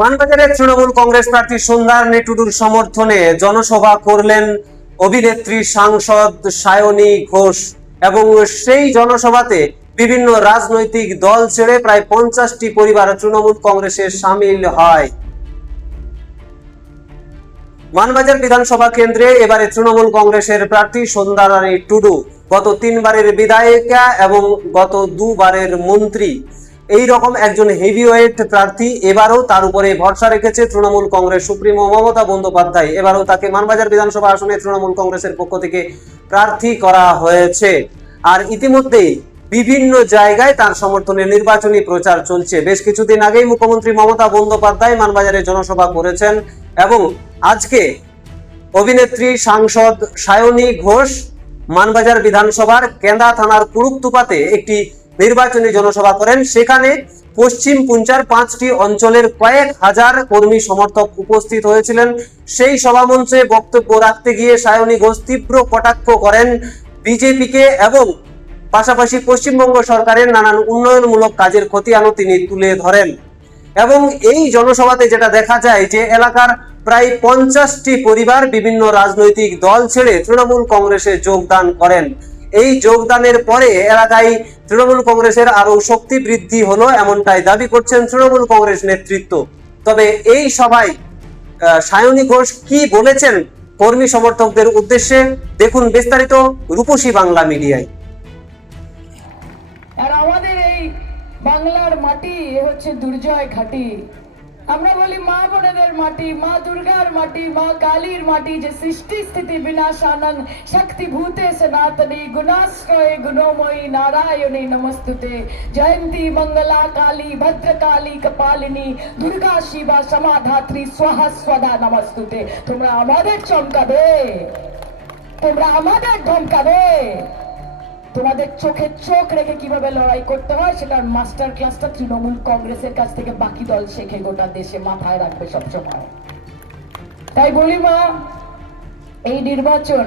মানবাজারের তৃণমূল কংগ্রেস প্রার্থী সন্ধ্যারানী টুডুর সমর্থনে জনসভা করলেন অভিনেত্রী সাংসদ সায়নী ঘোষ এবং সেই জনসভাতে বিভিন্ন রাজনৈতিক দল ছেড়ে প্রায় 50টি পরিবার তৃণমূল কংগ্রেসে সামিল হয়। মানবাজার বিধানসভা কেন্দ্রে এবারে তৃণমূল কংগ্রেসের প্রার্থী সন্ধ্যারানী টুডু গত 3বারের বিধায়িকা এবং গত 2বারের মন্ত্রী, এই রকম একজন হেভিওয়েট প্রার্থী। এবারও তার উপরে ভরসা রেখেছে তৃণমূল কংগ্রেস সুপ্রিমো মমতা বন্দ্যোপাধ্যায়। এবারও তাকে মানবাজার বিধানসভা আসনে তৃণমূল কংগ্রেসের পক্ষ থেকে প্রার্থী করা হয়েছে। আর ইতিমধ্যেই বিভিন্ন জায়গায় তার সমর্থনে নির্বাচনী প্রচার চলছে। বেশ কিছুদিন আগেই মুখ্যমন্ত্রী মমতা বন্দ্যোপাধ্যায় মানবাজারে জনসভা করেছেন এবং আজকে অভিনেত্রী সাংসদ সায়নী ঘোষ মানবাজার বিধানসভার কেন্দা থানার কুড়ুকতুপাতে একটি নির্বাচনী জনসভা করেন। সেখানে পশ্চিম পুঞ্চার 5টি অঞ্চলের কয়েক হাজার কর্মী সমর্থক উপস্থিত হয়েছিলেন। সেই সভামঞ্চে বক্তব্য রাখতে গিয়ে সায়নী ঘোষ তীব্র কটাক্ষ করেন বিজেপিকে এবং পাশাপাশি পশ্চিমবঙ্গ সরকারের নানান উন্নয়নমূলক কাজের খতিয়ানও তিনি তুলে ধরেন। এবং এই জনসভাতে যেটা দেখা যায় যে এলাকার প্রায় 50টি পরিবার বিভিন্ন রাজনৈতিক দল ছেড়ে তৃণমূল কংগ্রেসে যোগদান করেন। এই যোগদানের পরে এলাকায় তৃণমূল কংগ্রেসের আরো শক্তি বৃদ্ধি হলো, এমনটাই দাবি করছেন তৃণমূল কংগ্রেস নেতৃত্ব। তবে এই সভায় সায়নী ঘোষ কি বলেছেন কর্মী সমর্থকদের উদ্দেশ্যে দেখুন বিস্তারিত রূপসী বাংলা মিডিয়ায়। আর আমাদের এই বাংলার মাটি হচ্ছে দুর্জয় ঘাটি। আমরা বলি মা বোনেদের মাটি, মা দুর্গার মাটি, মা কালীর মাটি, যে সৃষ্টি স্থিতি বিনাশানং শক্তি ভূতে সনাতনী গুণাশ্রয়ে গুণময়ী নারায়ণী নমস্তুতে জয়ন্তী মঙ্গলা কালী ভদ্রকালী কপালিনী দুর্গা শিবা সমাধাত্রী স্বাহা স্বদা নমস্তুতে। তোমরা আমাদের চমকাবে, তোমরা আমাদের ধমকাবে। তোমাদের চোখে চোখ রেখে কিভাবে লড়াই করতে হয় সেটার মাস্টার ক্লাসটা তৃণমূল কংগ্রেসের কাছ থেকে বাকি দল শেখে গোটা দেশে, মাথায় রাখবে সবসময়। তাই বলি মা, এই নির্বাচন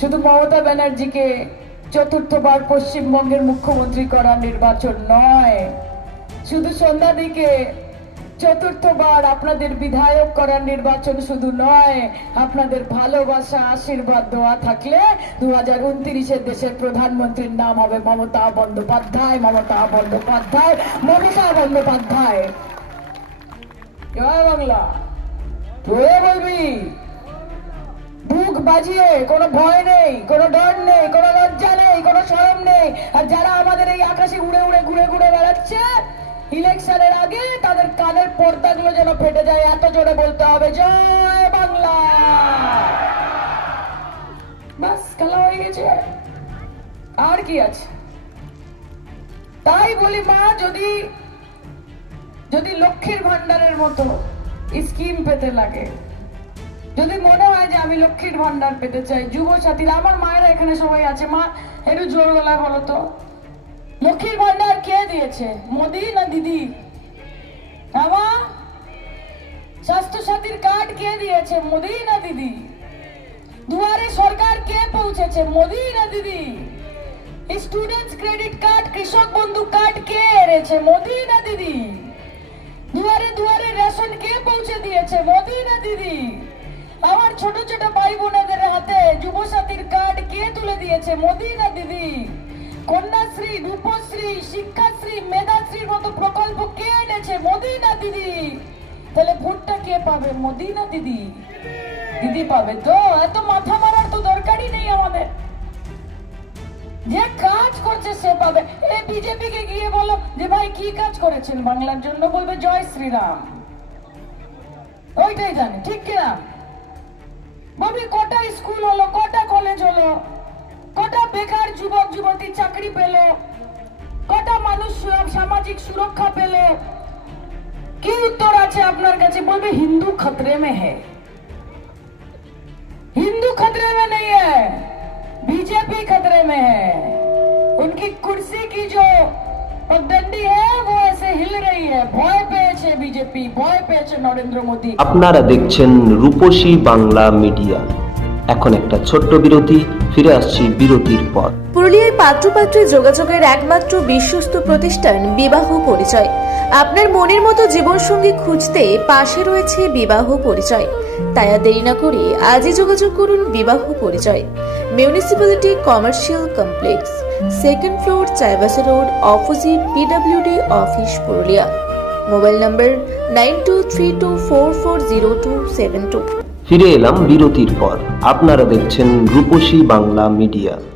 শুধু মমতা ব্যানার্জিকে চতুর্থবার পশ্চিমবঙ্গের মুখ্যমন্ত্রী করার নির্বাচন নয়, শুধু সন্ধ্যাদিকে চতুর্থবার আপনাদের বিধায়ক করার নির্বাচন শুধু নয়, আপনাদের ভালোবাসা আশীর্বাদ দেওয়া থাকলে 2029-এর দেশের প্রধানমন্ত্রীর নাম হবে মমতা বন্দ্যোপাধ্যায়, মমতা বন্দ্যোপাধ্যায়, মমতা বন্দ্যোপাধ্যায়। জয় বাংলা। তুই বলবি বুক বাজিয়ে, কোনো ভয় নেই, কোনো ডর নেই, কোনো লজ্জা নেই, কোনো শরম নেই। আর যারা আমাদের এই আকাশে উড়ে উড়ে ঘুরে ঘুরে বেড়াচ্ছে ইলেকশনের আগে, তাদের কানের পর্দাগুলো যেন ফেটে যায়, এত জোরে বলতে হবে জয় বাংলা। বাস, খেলা হয়ে গেছে, আর কি আছে। তাই বলি মা, যদি যদি লক্ষ্মীর ভান্ডারের মতো স্কিম পেতে লাগে, যদি মনে হয় যে আমি লক্ষ্মীর ভান্ডার পেতে চাই, যুব সাথীরা, আমার মায়েরা এখানে সবাই আছে, মা একটু জোর গলায় বলো তো, লক্ষ্মীর ভান্ডার কে দিয়েছে, মোদি না দিদি? হ্যাঁ, স্বাস্থ্য সাথীর কার্ড কে দিয়েছে, মোদি না দিদি? দুয়ারে সরকার কে পৌঁছেছে, মোদি না দিদি? স্টুডেন্টস ক্রেডিট কার্ড, কৃষক বন্ধু কার্ড কে এনেছে, মোদি না দিদি? দুয়ারে দুয়ারে রেশন কে পৌঁছে দিয়েছে, মোদি না দিদি? আমার ছোট ছোট ভাই বোনেদের হাতে যুব সাথীর কার্ড কে তুলে দিয়েছে, মোদি না দিদি? কন্যাশ্রী, রূপশ্রী, শিক্ষাশ্রী, মেধাশ্রীর মতো প্রকল্প কে এনেছে, মোদি না দিদি? তাহলে ভোটটা কে পাবে, মোদি না দিদি? দিদি পাবে তো। এত মাথা মারার তো দরকারই নেই আমাদের, যে কাজ করছে সে পাবে। এই বিজেপি কে গিয়ে বলো যে ভাই কি কাজ করেছেন বাংলার জন্য, বলবে জয় শ্রীরাম, ওইটাই জানে, ঠিক কিনা? বলবি কটা স্কুল হলো, কটা কলেজ হলো, কটা বেকার যুবক যুবতী চাকরি পেল, কটা মানুষ সামাজিক সুরক্ষা পেল, কি উত্তর আছে আপনার কাছে? বলবে হিন্দু खतरे में है। हिंदू खतरे में नहीं है, बीजेपी खतरे में है। उनकी कुर्सी की जो पगडंडी है वो ऐसे हिल रही है, ভয় পেয়েছে বিজেপি, ভয় পেয়েছে নরেন্দ্র মোদী। আপনারা দেখছেন রূপসী বাংলা মিডিয়া। এখন একটা ছোট্ট বিরতি, ফিরে আসছি বিরতির পর। পুরুলিয়ায় পাত্রপাত্রে যোগাযোগের একমাত্র বিশ্বস্ত প্রতিষ্ঠান বিবাহ পরিচয়। আপনার মনের মতো জীবনসঙ্গী খুঁজতে পাশে রয়েছে বিবাহ পরিচয়। তাই আর দেরি না করে আজই যোগাযোগ করুন বিবাহ পরিচয়। Municipality commercial complex, second floor, Chaibasa road, opposite PWD office, Purulia. Mobile নম্বর 9232440272। ফিরে এলাম বিরতির পর। আপনারা দেখছেন রূপসী বাংলা মিডিয়া।